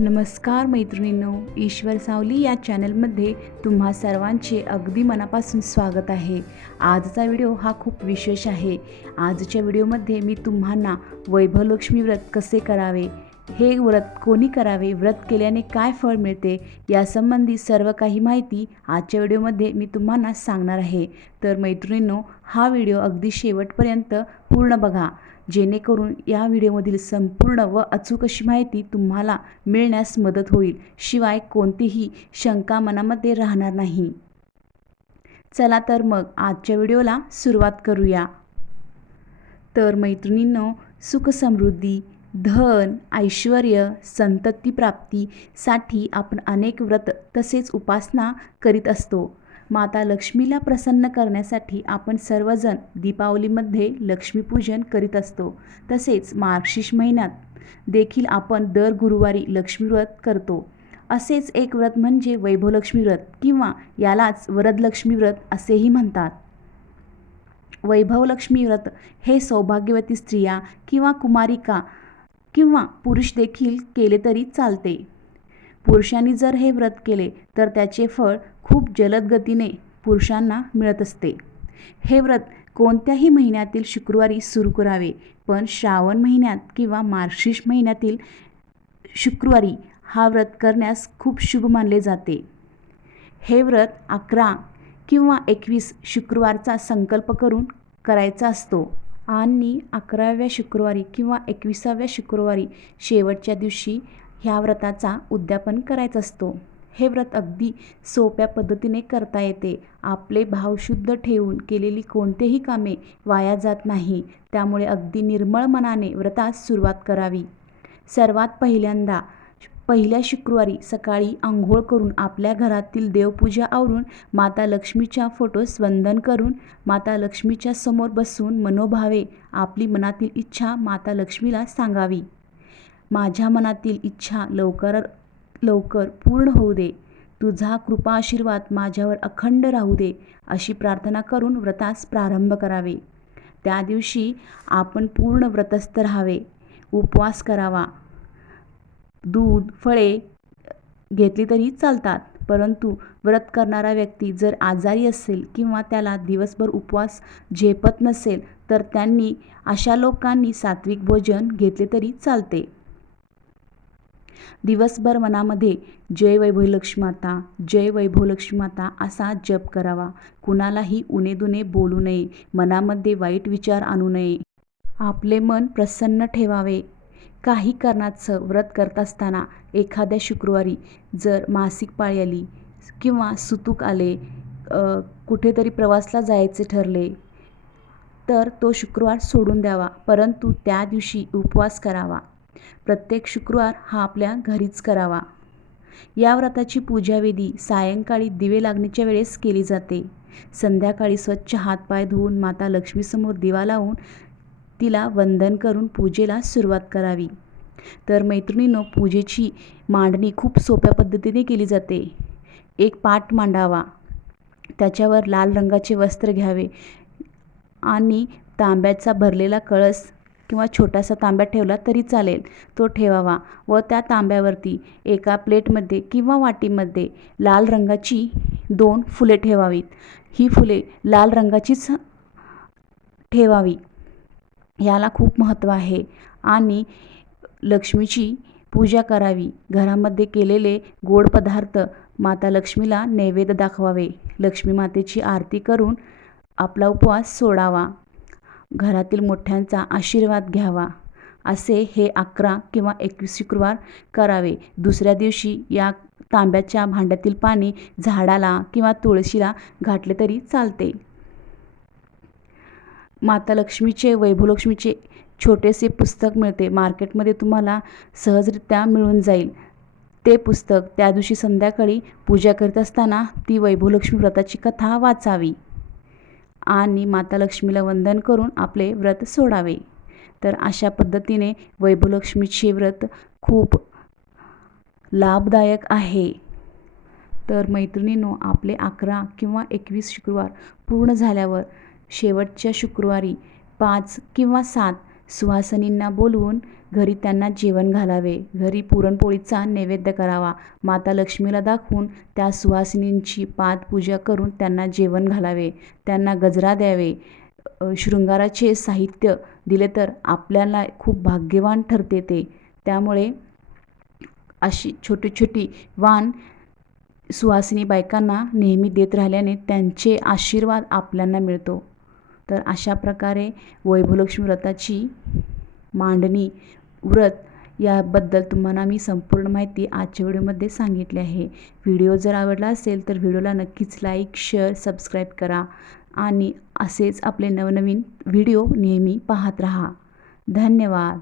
नमस्कार मैत्रिणींनो ईश्वर सावली या चॅनलमध्ये तुम्हा सर्वांचे अगदी मनापासून स्वागत आहे. आजचा व्हिडिओ हा खूप विशेष आहे. आजच्या व्हिडिओमध्ये मी तुम्हाला वैभवलक्ष्मी व्रत कसे करावे हे व्रत कोणी करावे? व्रत केल्याने काय फळ मिळते? यासंबंधी सर्व काही माहिती आजच्या व्हिडिओमध्ये मी तुम्हाला सांगणार आहे. तर मैत्रिणींनो हा व्हिडिओ अगदी शेवटपर्यंत पूर्ण बघा. जेणेकरून या व्हिडिओमधील संपूर्ण व अचूक अशी माहिती तुम्हाला मिळण्यास मदत होईल. शिवाय कोणतीही शंका मनामध्ये राहणार नाही. चला तर मग आजच्या व्हिडिओला सुरुवात करूया. तर मैत्रिणींनो सुखसमृद्धी धन ऐश्वर संतती प्राप्तीसाठी आपण अनेक व्रत तसेच उपासना करीत असतो. माता लक्ष्मीला प्रसन्न करण्यासाठी आपण सर्वजण दीपावलीमध्ये लक्ष्मीपूजन करीत असतो. तसेच मार्गशीर्ष महिन्यात देखील आपण दर गुरुवारी लक्ष्मी व्रत करतो. असेच एक व्रत म्हणजे वैभवलक्ष्मी व्रत किंवा यालाच वरदलक्ष्मी व्रत असेही म्हणतात. वैभवलक्ष्मी व्रत हे सौभाग्यवती स्त्रिया किंवा कुमारिका किंवा पुरुष देखील केले तरी चालते. पुरुषांनी जर हे व्रत केले तर त्याचे फळ खूप जलद गतीने पुरुषांना मिळत असते. हे व्रत कोणत्याही महिन्यातील शुक्रवारी सुरू करावे पण श्रावण महिन्यात किंवा मार्शिश महिन्यातील शुक्रवारी हा व्रत करण्यास खूप शुभ मानले जाते. हे व्रत अकरा किंवा एकवीस शुक्रवारचा संकल्प करून करायचा असतो. आणि अकराव्या शुक्रवारी किंवा एकविसाव्या शुक्रवारी शेवटच्या दिवशी ह्या व्रताचा उद्यापन करायचा असतो. हे व्रत अगदी सोप्या पद्धतीने करता येते. आपले भाव शुद्ध ठेवून केलेली कोणतेही कामे वाया जात नाही. त्यामुळे अगदी निर्मळ मनाने व्रतास सुरुवात करावी. सर्वात पहिल्यांदा पहिल्या शुक्रवारी सकाळी आंघोळ करून आपल्या घरातील देवपूजा आवरून माता लक्ष्मीच्या फोटोस वंदन करून माता लक्ष्मीच्या समोर बसून मनोभावे आपली मनातील इच्छा माता लक्ष्मीला सांगावी. माझ्या मनातील इच्छा लवकर लवकर पूर्ण होऊ दे. तुझा कृपा आशीर्वाद माझ्यावर अखंड राहू दे अशी प्रार्थना करून व्रतास प्रारंभ करावे. त्या दिवशी आपण पूर्ण व्रतस्थ राहावे. उपवास करावा. दूध फळे घेतली तरी चालतात. परंतु व्रत करणारा व्यक्ती जर आजारी असेल किंवा त्याला दिवसभर उपवास झेपत नसेल तर त्यांनी अशा लोकांनी सात्विक भोजन घेतले तरी चालते. दिवसभर मनामध्ये जय वैभव लक्ष्मी माता जय वैभव लक्ष्मी माता असा जप करावा. कुणालाही उनेदुने बोलू नये. मनामध्ये वाईट विचार आणू नये. आपले मन प्रसन्न ठेवावे. काही कारणाचं व्रत करत असताना एखाद्या शुक्रवारी जर मासिक पाळी आली किंवा सुतूक आले कुठेतरी प्रवासला जायचे ठरले तर तो शुक्रवार सोडून द्यावा. परंतु त्या दिवशी उपवास करावा. प्रत्येक शुक्रवार हा आपल्या घरीच करावा. या व्रताची पूजाविधी सायंकाळी दिवे लागण्याच्या वेळेस केली जाते. संध्याकाळी स्वच्छ हातपाय धुवून माता लक्ष्मीसमोर दिवा लावून तिला वंदन करून पूजेला सुरुवात करावी. तर मैत्रिणीनं पूजेची मांडणी खूप सोप्या पद्धतीने केली जाते. एक पाट मांडावा. त्याच्यावर लाल रंगाचे वस्त्र घ्यावे आणि तांब्याचा भरलेला कळस किंवा छोटासा तांब्या ठेवला तरी चालेल. तो ठेवावा व त्या तांब्यावरती एका प्लेटमध्ये किंवा वाटीमध्ये लाल रंगाची दोन फुले ठेवावीत. ही फुले लाल रंगाचीच ठेवावी. याला खूप महत्त्व आहे. आणि लक्ष्मीची पूजा करावी. घरामध्ये केलेले गोड पदार्थ माता लक्ष्मीला नैवेद्य दाखवावे. लक्ष्मी मातेची आरती करून आपला उपवास सोडावा. घरातील मोठ्यांचा आशीर्वाद घ्यावा. असे हे अकरा किंवा एकवीस शुक्रवार करावे. दुसऱ्या दिवशी या तांब्याच्या भांड्यातील पाणी झाडाला किंवा तुळशीला घातले तरी चालते. माता लक्ष्मीचे वैभवलक्ष्मीचे छोटेसे पुस्तक मिळते. मार्केटमध्ये तुम्हाला सहजरित्या मिळून जाईल. ते पुस्तक त्या दिवशी संध्याकाळी पूजा करीत असताना ती वैभवलक्ष्मी व्रताची कथा वाचावी आणि माता लक्ष्मीला वंदन करून आपले व्रत सोडावे. तर अशा पद्धतीने वैभवलक्ष्मीचे व्रत खूप लाभदायक आहे. तर मैत्रिणींनो आपले अकरा किंवा एकवीस शुक्रवार पूर्ण झाल्यावर शेवटच्या शुक्रवारी पाच किंवा सात सुहासनींना बोलवून घरी त्यांना जेवण घालावे. घरी पुरणपोळीचा नैवेद्य करावा. माता लक्ष्मीला दाखवून त्या सुहासिनींची पादपूजा करून त्यांना जेवण घालावे. त्यांना गजरा द्यावे. शृंगाराचे साहित्य दिले तर आपल्याला खूप भाग्यवान ठरते ते. त्यामुळे अशी छोटी छोटी वाण सुहासिनी बायकांना नेहमी देत राहिल्याने त्यांचे आशीर्वाद आपल्याला मिळतो. तर अशा प्रकारे वैभवलक्ष्मी व्रताची मांडणी व्रत याबद्दल तुम्हाला मी संपूर्ण माहिती आजच्या व्हिडिओमध्ये सांगितली आहे. व्हिडिओ जर आवडला असेल तर व्हिडिओला नक्कीच लाईक शेअर सबस्क्राईब करा आणि असेच आपले नवनवीन व्हिडिओ नेहमी पाहत राहा. धन्यवाद.